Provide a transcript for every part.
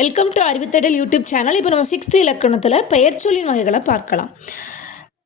Welcome to அறிவித்தடல் YouTube channel இப்போ நம்ம சிக்ஸ்த் இலக்கணத்தில் பெயர்ச்சொல்லின் வகைகளை பார்க்கலாம்.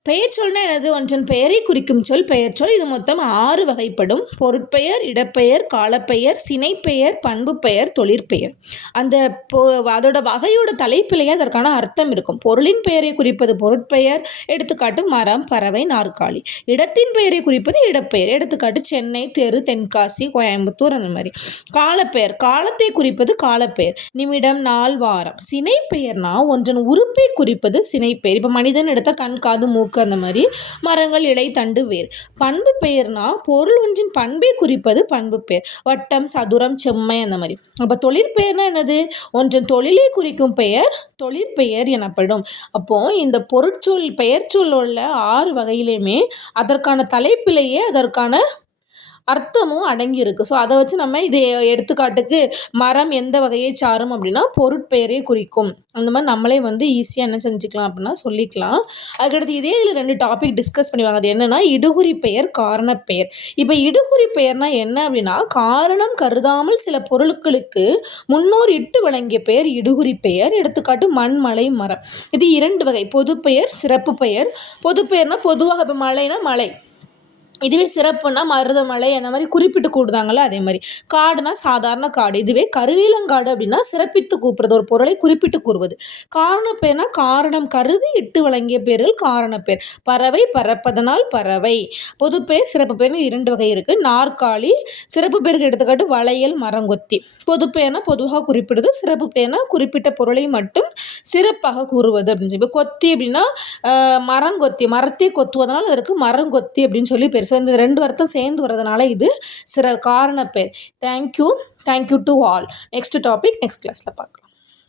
பெயர்ச்சொல்னா எனது ஒன்றன் பெயரை குறிக்கும் சொல் பெயர்ச்சொல் இது மொத்தம் ஆறு வகைப்படும். பொருட்பெயர் இடப்பெயர் காலப்பெயர் சினைப்பெயர் பண்பு பெயர் தொழிற்பெயர். அந்த பொ அதோட வகையோட தலைப்பிலேயே அதற்கான அர்த்தம் இருக்கும். பொருளின் பெயரை குறிப்பது பொருட்பெயர் எடுத்துக்காட்டு மரம் பறவை நாற்காலி. இடத்தின் பெயரை குறிப்பது இடப்பெயர். எடுத்துக்காட்டு சென்னை தெரு தென்காசி கோயம்புத்தூர் அந்த மாதிரி. காலப்பெயர். காலத்தை குறிப்பது காலப்பெயர். நிமிடம் நாள் வாரம். சினைப்பெயர்னா ஒன்றன் உறுப்பை குறிப்பது சினைப்பெயர். இப்போ மனிதன் எடுத்த கண் காது மூக்கு அந்த மாதிரி மரங்கள் இலை தண்டு வேர். பண்பு பெயர்னா பொருள் ஒன்றின் பண்பை குறிப்பது பண்பு பெயர். வட்டம் சதுரம் செம்மை அந்த மாதிரி. அப்போ தொழிற்பெயர்னா என்னது? ஒன்றின் தொழிலை குறிக்கும் பெயர் தொழிற்பெயர் எனப்படும். அப்போ இந்த பொருட்சொல் பெயர் உள்ள ஆறு வகையிலையுமே அதற்கான தலைப்பிலேயே அதற்கான அர்த்தமும் அடங்கியிருக்கு. ஸோ அதை வச்சு நம்ம இது எடுத்துக்காட்டுக்கு மரம் எந்த வகையை சாரும் அப்படின்னா பொருட்பெயரை குறிக்கும். அந்த மாதிரி நம்மளே வந்து ஈஸியாக என்ன செஞ்சுக்கலாம் அப்படின்னா சொல்லிக்கலாம். அதுக்கடுத்து இதே இதில் ரெண்டு டாபிக் டிஸ்கஸ் பண்ணுவாங்க அது என்னென்னா இடுகுறி பெயர் காரணப்பெயர். இப்போ இடுகுறி பெயர்னா என்ன அப்படின்னா காரணம் கருதாமல் சில பொருட்களுக்கு முன்னோர் இட்டு வழங்கிய பெயர் இடுகுறி பெயர். எடுத்துக்காட்டு மண் மலை மரம். இது இரண்டு வகை. பொது பெயர் சிறப்பு பெயர். பொது பெயர்னா பொதுவாக இப்போ மலைனா மலை. இதுவே சிறப்புனா மருதமலை அந்த மாதிரி குறிப்பிட்டு கூடுதாங்களோ அதே மாதிரி. காடுனா சாதாரண காடு. இதுவே கருவேலங்காடு அப்படின்னா சிறப்பித்து கூப்பிடுறது ஒரு பொருளை குறிப்பிட்டு கூறுவது. காரணப்பேர்னா காரணம் கருதி இட்டு வழங்கிய பேர்கள் காரணப்பேர் பறவை பறப்பதனால் பறவை. பொதுப்பேர் சிறப்பு பேர்னு இரண்டு வகை இருக்குது நாற்காலி சிறப்பு பேருக்கு எடுத்துக்காட்டு வளையல் மரங்கொத்தி. பொதுப்பேர்னா பொதுவாக குறிப்பிடுது சிறப்பு பேர்னா குறிப்பிட்ட பொருளை மட்டும் சிறப்பாக கூறுவது அப்படின்னு சொல்லி. இப்போ கொத்தி அப்படின்னா மரங்கொத்தி மரத்தை கொத்துவதனால் அதற்கு மரங்கொத்தி அப்படின்னு சொல்லி பேர் ஸோ இந்த ரெண்டு அர்த்தம் சேர்ந்து வர்றதுனால இது சிற காரண பேர். Thank you thank you to all next topic next கிளாஸில் பார்க்கலாம்.